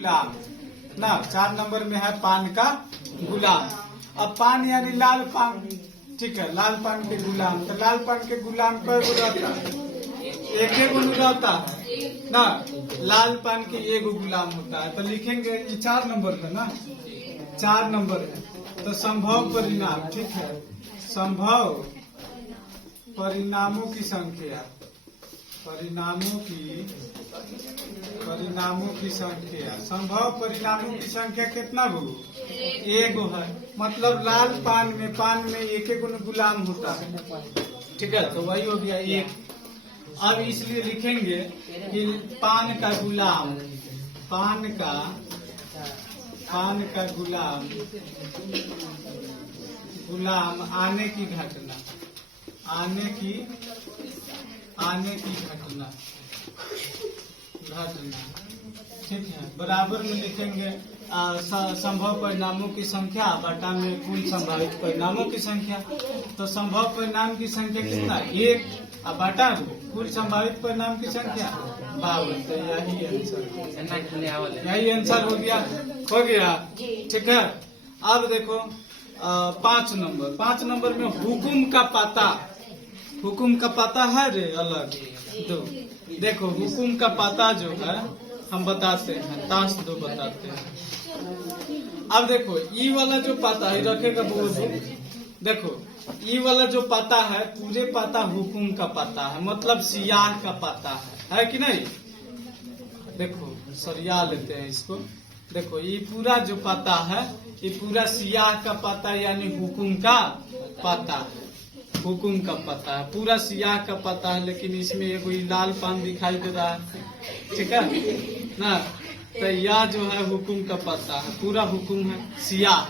गुलाम ना, 4 नंबर में है पान का गुलाम। अब पान यानी लाल पान, ठीक है, लाल पान के गुलाम। तो लाल पान के गुलाम कई गो रहता है? एक गो रहता है ना, लाल पान के एगो गुलाम होता है। तो लिखेंगे ये 4 नंबर है ना, 4 नंबर है। तो संभव परिणाम, ठीक है, संभव परिणामों की संख्या, परिणामों की संख्या, संभव परिणामों की संख्या कितना गो? एगो है। मतलब लाल पान में एक गो गुलाम होता है, ठीक है, तो वही हो गया एक। अब इसलिए लिखेंगे कि पान का गुलाम, पान का गुलाम आने की घटना, आने की घटना, ठीक है। बराबर में लिखेंगे संभव परिणामों की संख्या बटा में कुल संभावित परिणामों की संख्या। तो संभव परिणाम की संख्या कितना? 1 और बटा कुल संभावित परिणाम की संख्या 52। तो यही आंसर हो गया, ठीक है। अब देखो 5 नंबर में हुकुम का पता, हुकुम का पता है रे अलग दो। देखो हुकुम का पता जो है हम बताते हैं, ताश 2 बताते हैं। अब देखो ई वाला जो पता है रखेगा बोल, देखो ई वाला जो पता है पूरे पता हुकुम का पता है, मतलब सियाह का पता है कि नहीं? देखो सरिया लेते हैं इसको। देखो ये पूरा जो पता है ये पूरा सियाह का पता यानी हुकुम का पता है, हुकुम का पता है, पूरा सियाह का पता है। लेकिन इसमें एगो लाल पान दिखाई दे रहा है, ठीक है ना। तो यह जो है हुकुम का पता है, पूरा हुकुम है, सियाह।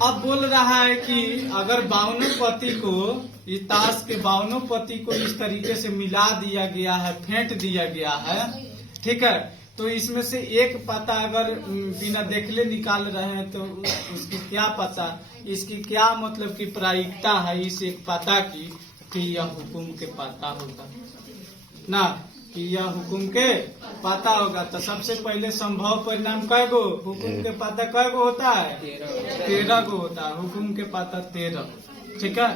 अब बोल रहा है कि अगर 52 पति को, इस ताश के 52 पति को इस तरीके से मिला दिया गया है, फेंट दिया गया है, ठीक है, तो इसमें से एक पता अगर बिना देखले निकाल रहे हैं तो उसकी क्या पता, इसकी क्या मतलब की प्रायिकता है इस एक पता की कि यह हुकुम के पता होगा ना, कि यह हुकुम के पता होगा। तो सबसे पहले संभव परिणाम कै गो? हुकुम के पता कै गो होता है? 13 गो होता है, हुकुम के पता 13, ठीक है।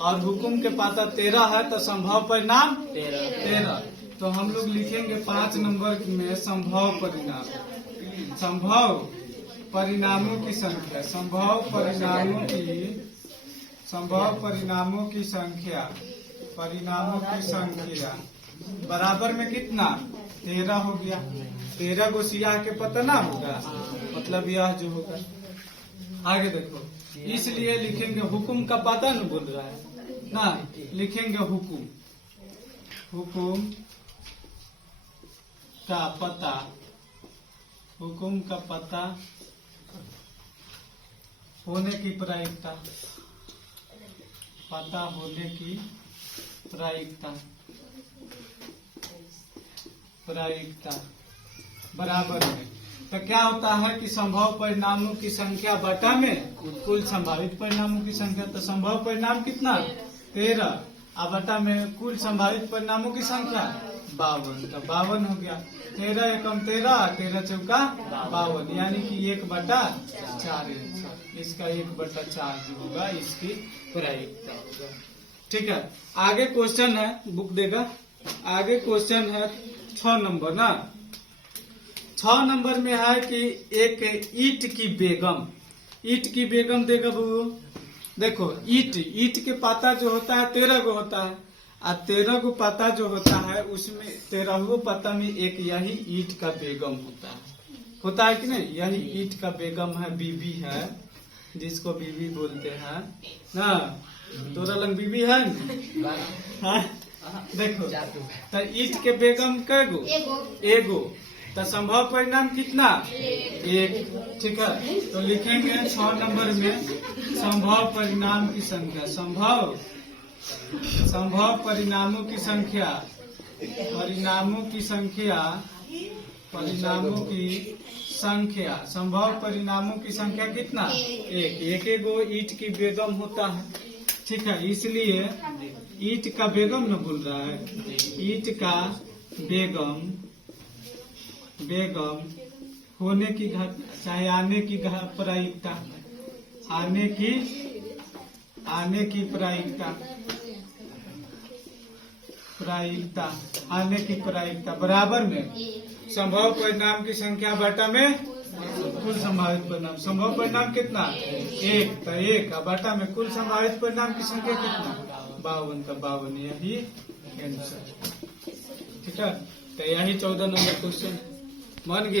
और हुकुम के पता 13 है तो संभव परिणाम 13। तो हम लोग लिखेंगे 5 नंबर में संभव परिणाम, संभव परिणामों की संख्या, संभव परिणामों की संख्या, बराबर में कितना? 13 हो गया। 13 गो सियाह के पता ना होगा, मतलब यह जो होगा। आगे देखो, इसलिए लिखेंगे हुकुम का पता न बोल रहा है ना, लिखेंगे हुकुम, हुकुम का पता, हुकुम का पता होने की प्रायिकता, पता होने की प्रायिकता बराबर में। तो क्या होता है कि संभव परिणामों की संख्या बटा में कुल संभावित परिणामों की संख्या। तो संभव परिणाम कितना? 13 और बटा में कुल संभावित परिणामों की संख्या 52। तो 52 हो गया। 13 एकम 13, 13 चौका 52, यानी कि 1/4। इसका 1/4 जो होगा इसकी प्रायिकता होगा, ठीक है। आगे क्वेश्चन है, बुक देगा, आगे क्वेश्चन है 6 नंबर ना। 6 नंबर में है कि एक ईट की बेगम, ईट की बेगम देगा बबू। देखो ईट के पाता जो होता है 13 गो होता है, और 13 गो पाता जो होता है उसमें 13 पाता में एक यही ईट का बेगम होता है कि नहीं? यही ईट का बेगम है, बीबी है, जिसको बीबी बोलते हैं ना। तोरा लंग बीबी है ना? देखो तो ईट के बेगम कै गो? एगो। तो संभव परिणाम कितना? 1, ठीक है। तो लिखेंगे 6 नंबर में संभव परिणाम की संख्या, संभव परिणामों की संख्या, संभव परिणामों की संख्या कितना? 1। एक गो ईट की बेगम होता है, ठीक है। इसलिए ईट का बेगम न बोल रहा है, ईट का बेगम होने की चाहे आने की प्रायिकता, आने की प्रायिकता, आने की प्रायिकता बराबर में संभव परिणाम की संख्या बटा में कुल संभावित परिणाम। संभव परिणाम कितना? 1, तो 1 बटा में कुल संभावित परिणाम की संख्या कितना? 52 का 52, यही आंसर। ठीक है, तो यही 14 नंबर क्वेश्चन बन गया।